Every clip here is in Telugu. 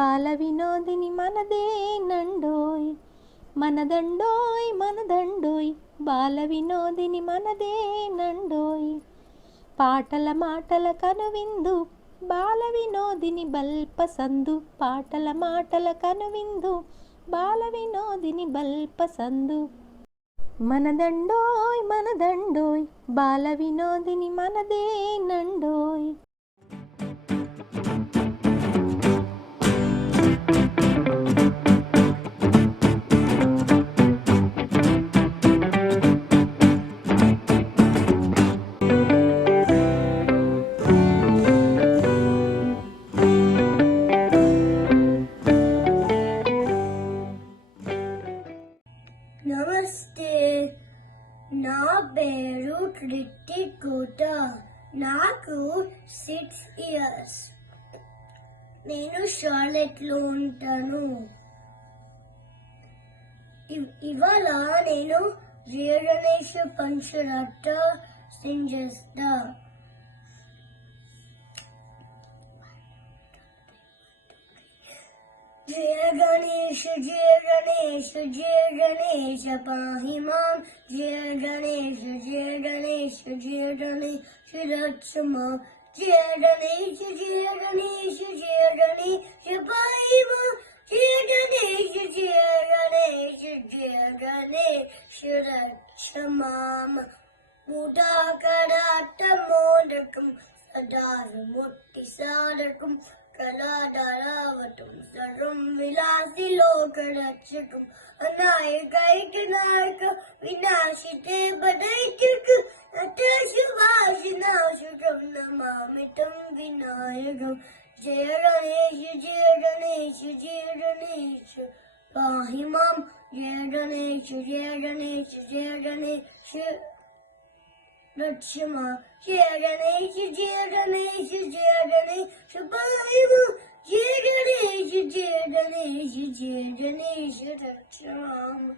బాల వినోదిని మనదేనండోయ్ మనదండోయ్ మనదండోయ్ బాల వినోదిని మనదేనండోయ్ పాటల మాటల కనువిందు బాల వినోదిని బల్పసందు పాటల మాటల కనువిందు బాల వినోదిని బల్పసందు మనదండోయ్ మనదండోయ్ బాల వినోదిని మనదేనండోయ్. నమస్తే, నా పేరు రితిక్. నాకు 6 years. నేను షార్లెట్లో ఉంటాను. ఇవాళ నేను జయ గణేష్ పంచరత్న సింగ్ చేస్తా. जय गणेश जय गणेश जय गणेश पाहि मां जय गणेश जय गणेश जय गणेश रक्ष मां जय गणेश जय गणेश जय गणेश पाहि मां जय गणेश जय गणेश जय गणेश रक्ष मां मुदाकराट्ट मोदकं सदा मुक्ति साधकं कलाधारावतं सर्वं विलासि लोकरक्षकम् अनायकैकनायक विनाशिते बदैत्यक नटशुभाषिनाशकं नमामि तं विनायकं जय गणेश जय गणेश जय गणेश पाहि मां जय गणेश जय गणेश जय गणेश रक्षमा जय गणेश जय गणेश जय गणेश पाहि मां जय गणेश जय गणेश जय गणेश रक्षमाम्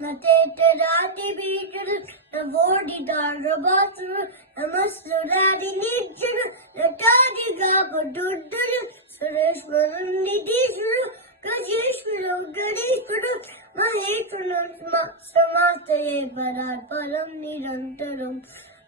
नतेतरादि बीजल नवोदि दारबासुर नमस्तुरादि निज्जन नटादि गापदुर्दर सुरेश्वरं निधीश्वर गजेश्वर गणेश्वर महेश्वरं समास्तये परात्परं निरन्तरं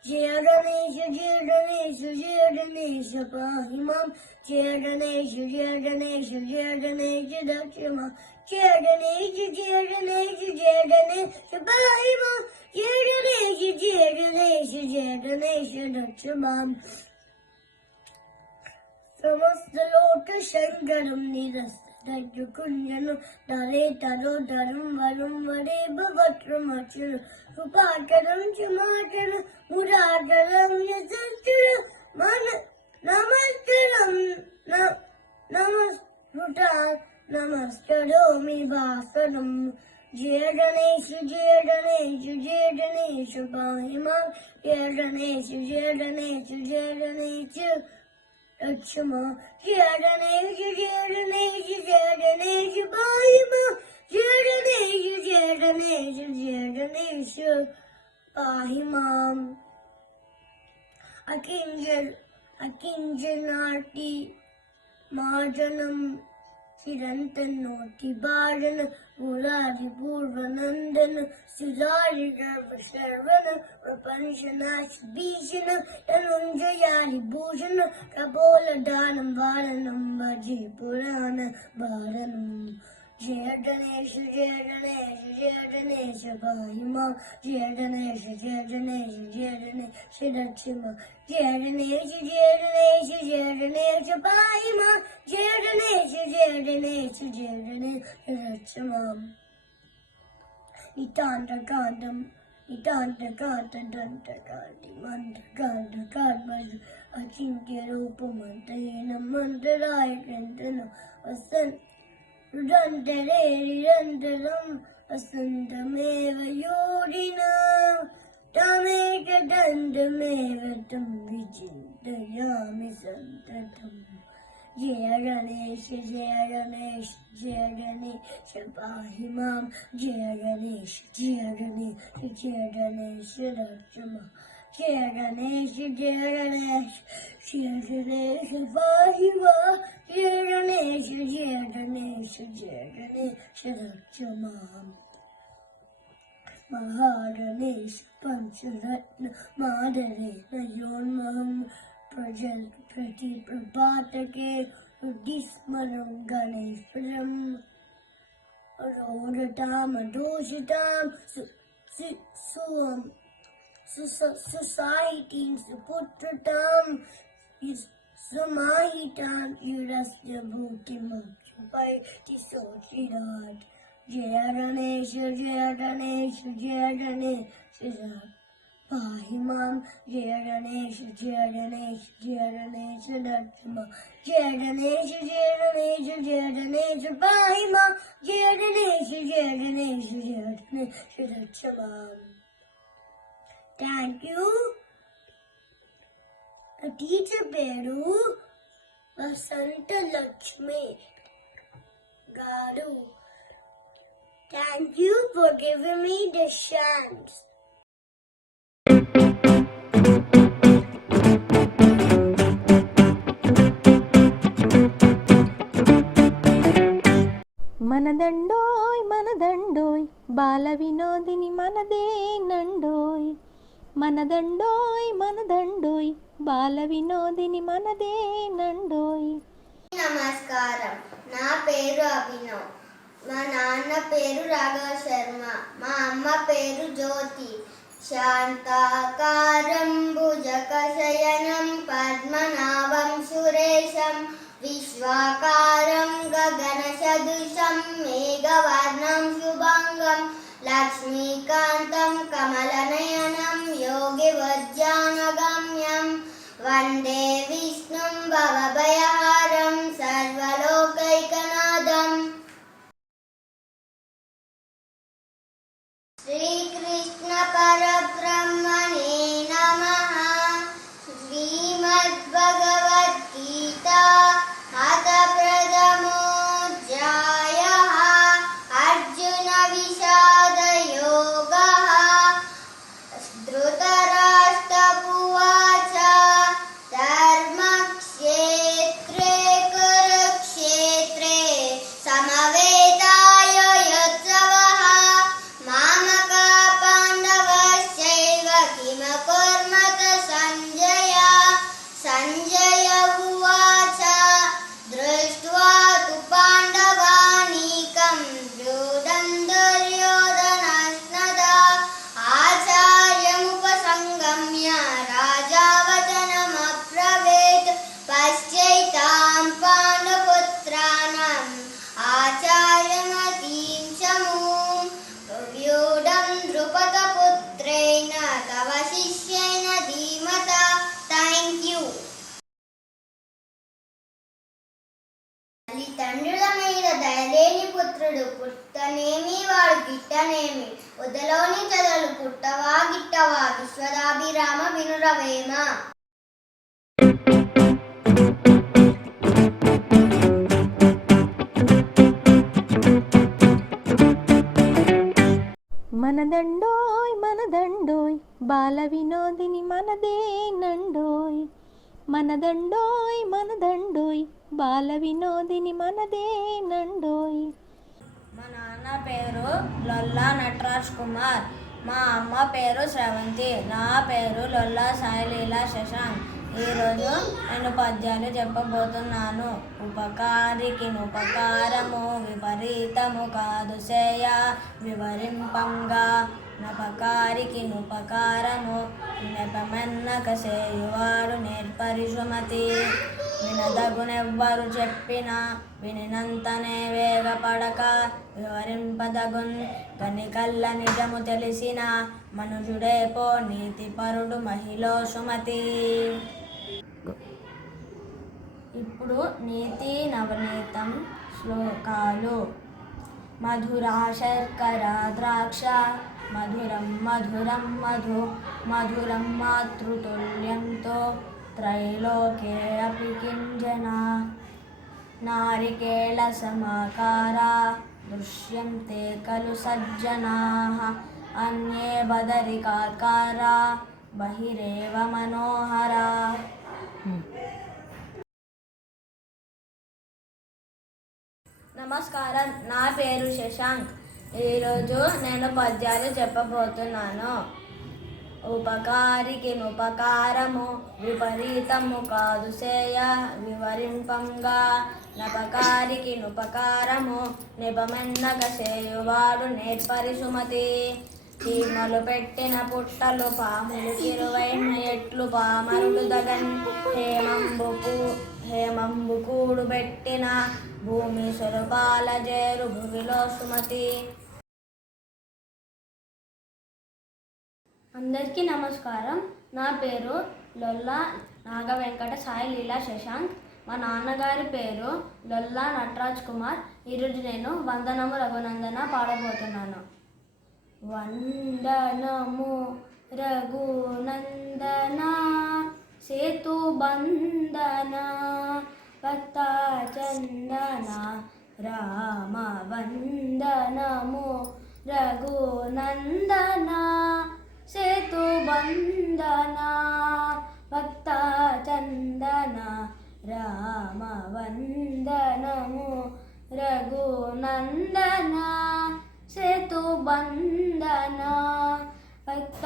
जय गणेश जय गणेश जय गणेश पाहि मां जय गणेश जय गणेश जय गणेश रक्ष मां जय गणेश जय गणेश जय गणेश पाहि मां जय गणेश जय गणेश जय गणेश रक्ष मां समस्त लोक शंकरं निरस्तकुञ्जन धरे तरो धरं वरं वरे भवत्रमचर कृपाकरं क्षमाकरं मुराकरं यशस्कर मन नमस्करं नमस्करोमि भास्करं जय गणेश जय गणेश जय गणेश पाहि मां जय गणेश जय गणेश जय गणेश रक्षमा जय गणेश जय गणेश जय गणेश पाहि मां जय गणेश जय गणेश जय गणेश पाहि मां अकिंजनार्ति मार्जनं चिरन्तनोति बाजन पुरारि पूर्वनन्दन सुरारि गर्भ शर्वण प्रपंचनाश भीषण धनुञ्जयारि भूषण कपोल दानं वारणं भजे पुराण भारणम् जय गणेश जय गणेश जय गणेश पाहि मां जय गणेश जय गणेश जय गणेश रक्ष मां जय गणेश जय गणेश जय गणेश पाहि मां जय गणेश जय गणेश जय गणेश रक्ष मां नितान्तकान्तं नितान्तकान्तदन्तकान्ति मन्त्रकान्तकान्मधु अचिन्त्यरूपमन्त्रेण मन्त्राय ग्रन्थनं वसन् रुदन्तरे निरन्तरम् असन्तमेव योगिना तमेकदन्तमेव तं विचिन्तयामि सन्ततम् जय गणेश जय गणेश जय गणेश पाहि मां जय गणेश जय गणेश जय गणेश रक्ष मां Jai Ganesh, Jai Ganesh, Jai Ganesh, Vahiva, Jai Ganesh, Jai Ganesh, Jai Ganesh, Rachamam. Mahaganesh, Pancharatna, Madarena, Yonmaham, Prati Prabhatake, Dismaram, Ganeshwaram, Rodatam, Adoshitam, Society, Suputratam, Samahitam, Yurasya Bhutimam, Chupai, Tisochirat. Jai Ganesh, Jai Ganesh, Jai Ganesh, Pahimam, Jai Ganesh, Jai Ganesh, Jai Ganesh, Lakshma, Jai Ganesh, Jai Ganesh, Jai Ganesh, Pahimam, Jai Ganesh, Jai Ganesh, Jai Ganesh, Lakshma. Thank you. A teacher Peru, Vasanta Lakshmi Garu. Thank you for giving me the chance. మనదండోయ్ మనదండోయ్ బాల వినోదిని మనదే నండోయ్. మనదండోయ్ మనదండోయ్ బాల వినోదిని మనదే నండోయ్. నమస్కారం, నా పేరు అభినవ్. మా నాన్న పేరు రాఘవ శర్మ. మా అమ్మ పేరు జ్యోతి. శాంతాకారం భుజగశయనం పద్మనాభం సురేశం విశ్వాకారం గగన సదృశం మేఘవర్ణం శుభంగం లక్ష్మీకాంతం కమలనయనం యోగివజ్జానగమ్యం వందే విష్ణుం భవభయహారం సర్వలోకైకనాథం. శ్రీకృష్ణ పరబ్రహ్మణే నమః. శ్రీమద్భగవద్గీత అథ ప్రథమోऽధ్యాయః. అర్జున విషాద యోగః. ధృతరాష్ట్రపువాచ ధర్మక్షేత్రే కురుక్షేత్రే సమవేతాయోత్సవః మామకా పాండవశ్చైవ కిమకుర్మత సంజయ. సంజయ ఉవాచ దృష్ట్వా తు పాండవానీకం వ్యూఢం దుర్యోధనస్నదా ఆచార్యముపసంగమ్య రాజా వచనమబ్రవీత్ పశ్చైతాం పాండపుత్రాణం ఆచార్యమతీం చమూం వ్యూఢం ద్రుపదపుత్రేణ తవ శిష్యేణ ధీమతా. Thank you. తల్లిదండ్రుల మీద దయలేని పుత్రుడు పుట్టనేమి వాడు గిట్టనేమి. ఉదలోని చదలు పుట్టవా గిట్టవా విశ్వదాభిరామ వినురవేమ. మనదండోయ్ మనదండోయ్ బాల వినోదిని మనదే నండోయ్. మనదండోయ్ మనదండోయ్ బాల వినోదిని మనదే నండోయ్. మా నాన్న పేరు లొల్లా నటరాజ్ కుమార్. మా అమ్మ పేరు శ్రవంతి. నా పేరు లొల్లా సాయిలీలా శశాంక్. ఈరోజు నేను పద్యాలు చెప్పబోతున్నాను. ఉపకారికి ఉపకారము విపరీతము కాదు సేయ వివరింపంగా. నపకారికి ఉపకారము నెపమెన్నక సేయువాడు నేర్పరి సుమతి. వినదగునెవ్వరు చెప్పినా వినినంతనే వేగపడక వివరింపదగున్. కనికల్ల నిజము తెలిసిన మనుజుడే పో నీతిపరుడు మహిళో సుమతి. ఇప్పుడు నీతి నవనీతం శ్లోకాలు. మధురా శర్కర ద్రాక్ష మధురం మధురం మధు మధురం మాతృతుల్యంతో త్రైలోకే అపి కింజన. నారికేళ సమాకారా దృశ్యంతే ఖలు సజ్జనాః అన్యే బదరికాకారా బహిరేవ మనోహరా. నమస్కారం, నా పేరు శశాంక్. ఈరోజు నేను పద్యాలు చెప్పబోతున్నాను. ఉపకారికి ఉపకారము విపరీతము కాదు సేయ వివరింపంగా, నపకారికి ఉపకారము నిపమెన్నగ సేయువాడు నేర్పరి సుమతి. చీమలు పెట్టిన పుట్టలు పాములు కిరువైన ఎట్లు పామరుడు దగన్, హేమంబు కూడు పెట్టిన భూమి సురపాల జేరు భూమిలో సుమతి. అందరికీ నమస్కారం. నా పేరు లొల్లా నాగ వెంకట సాయి లీలా శశాంక్. మా నాన్నగారి పేరు లొల్లా నటరాజ్ కుమార్. ఈరోజు నేను వందనము రఘునందన పాడబోతున్నాను. వందనము రఘునందన సేతు బంధన భక్త చందన రామ. వందనము రఘునందన సేతు బంధన భక్త చందన రామ. వందనము రఘునందన సేతు బంధన భక్త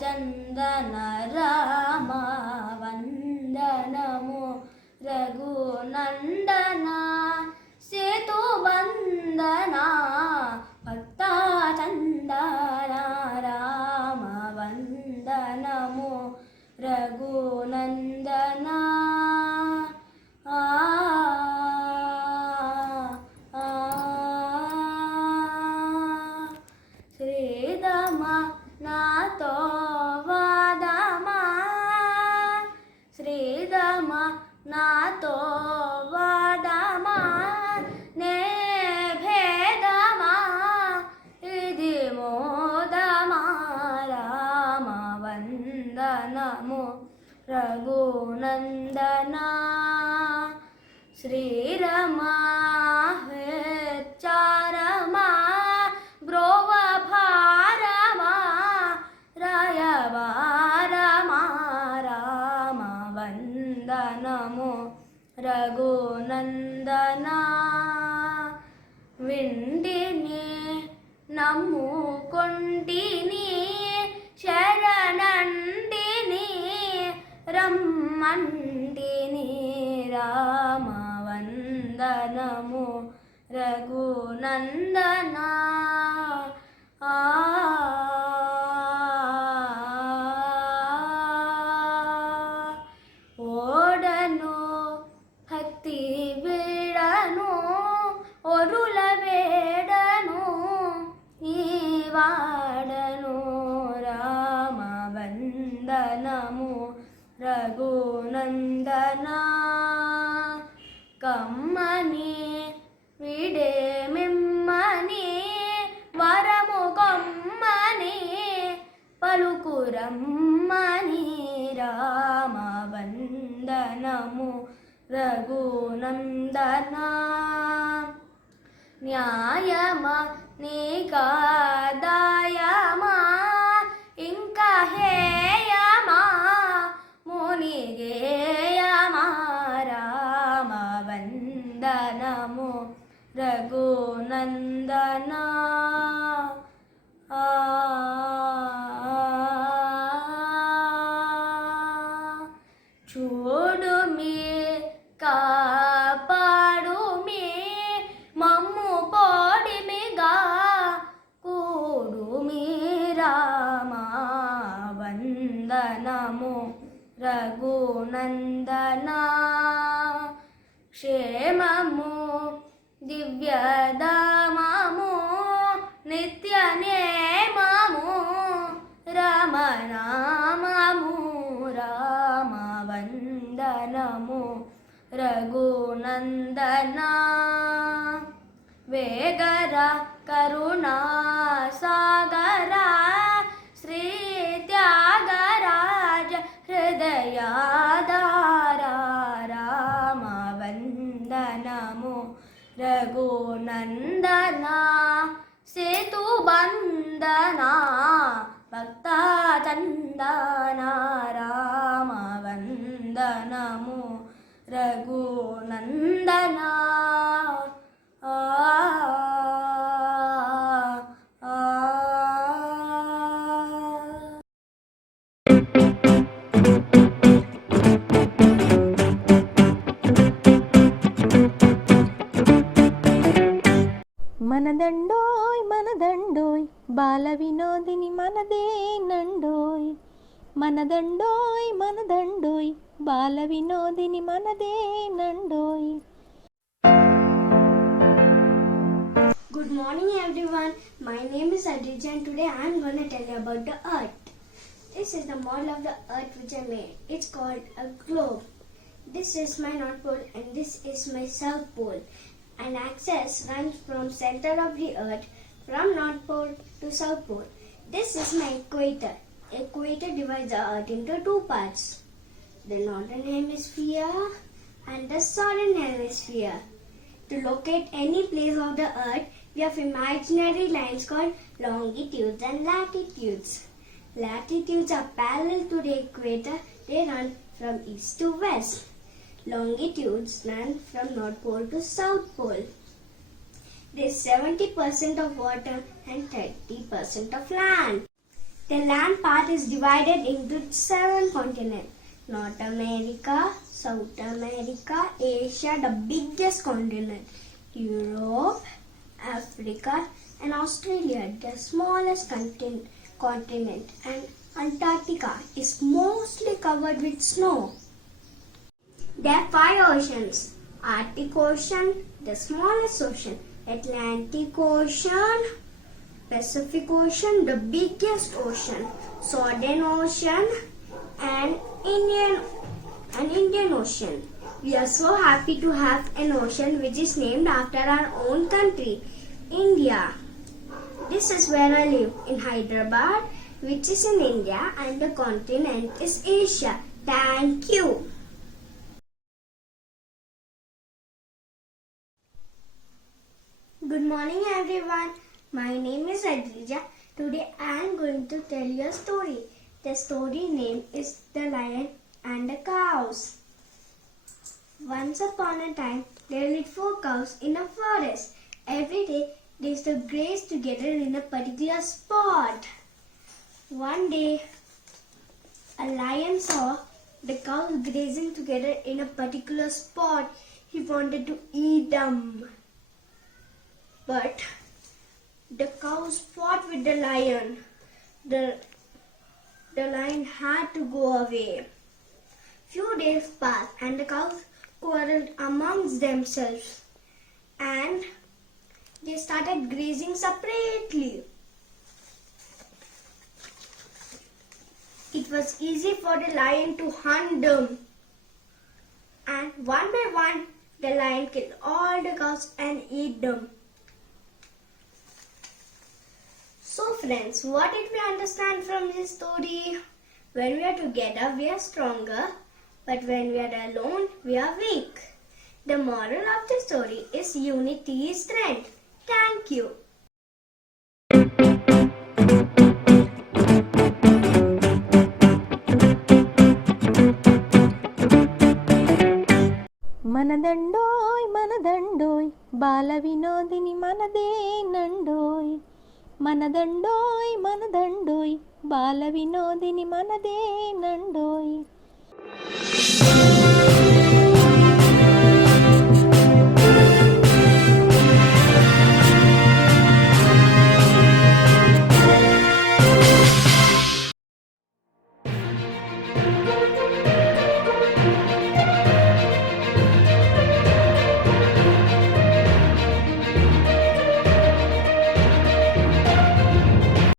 చందన రామ. వందనము రఘునందన సేతు బంధన భక్త చందన రామ. వందనము రఘునందన. శ్రీదమా నాతో వాదమా, శ్రీదమా నాతో వాదమా, నే భేదమా ఇది మోదమా రామ. వందనము రఘునందన. శ్రీరమా హెచ్చారమా బ్రోవ భారమా రాయవారమా రామ. వందనము రఘునందన. వింటిని నమ్ముకొంటిని శరణంటిని రమ్మంటిని రామ. వందనము రఘునందన. ఓడను భక్తి వీడను ఒరుల వేడను ఈ వాడను రామ. వందనము రఘునందన. కమ్మని విడే మిమ్మని వరము కొమ్మని పలుకురమ్మని రామ. వందనము రఘునందన. న్యాయమా నీకాదాయమా ఇంకా హేయమా మునిగేయమా రామ. వందనము రఘునందన. చూడుమి కాపాడుమి మమ్ము పోడిమిగా కూడుమి రామ. వందనము రఘునందన. క్షేమము దివ్యధామము నిత్య నేమము రమనామము రామ. వందనము రఘునందన. వేగర కరుణా సాగర శ్రీ త్యాగరాజ హృదయాధార రామ. వందనము రఘునందన సేతు బంధన భక్త చంద రామవందనము రఘునందనా ఆ, ఆ, ఆ. మనదండోయ్ మనదండోయ్ బాల వినోదిని మనదేనండోయ్. మనదండోయ్ మనదండోయ్ బాల Vinodini మనదేనండోయ్. Good morning everyone. My name is Aditya and today I am going to tell you about the earth. This is the model of the earth which I made. It's called a globe. This is my North Pole and this is my South Pole. An axis runs from center of the earth from North Pole to South Pole. This is my equator. Equator divides the earth into two parts. The northern hemisphere and the southern hemisphere. To locate any place of the earth, we have imaginary lines called longitudes and latitudes. Latitudes are parallel to the equator. They run from east to west. Longitudes run from North Pole to South Pole. There is 70% of water and 30% of land. The land part is divided into 7 continents. North America, South America, Asia, the biggest continent, Europe, Africa and Australia, the smallest continent, and Antarctica is mostly covered with snow. There are 5 oceans. Arctic Ocean, the smallest ocean, Atlantic Ocean, Pacific Ocean, the biggest ocean, Southern Ocean, and Indian Ocean. We are so happy to have an ocean which is named after our own country, India. This is where I live, in Hyderabad, which is in India, and the continent is Asia. Thank you. Good morning everyone. My name is Adrija. Today I am going to tell you a story. The story name is The Lion and the Cows. Once upon a time, there lived 4 cows in a forest. Every day, they used to graze together in a particular spot. One day, a lion saw the cows grazing together in a particular spot. He wanted to eat them. But the cows fought with the lion. The lion had to go away. Few days passed and the cows quarreled amongst themselves and they started grazing separately. It was easy for the lion to hunt them. And one by one, the lion killed all the cows and ate them. So friends, what did we understand from this story? When we are together, we are stronger, but when we are alone, we are weak. The moral of the story is unity is strength. Thank you. మనదండోయ్ మనదండోయ్ Bala Vinodini మనదేనండోయ్. మనదండోయ్ మనదండోయ్ Bala Vinodini మనదేనండోయ్.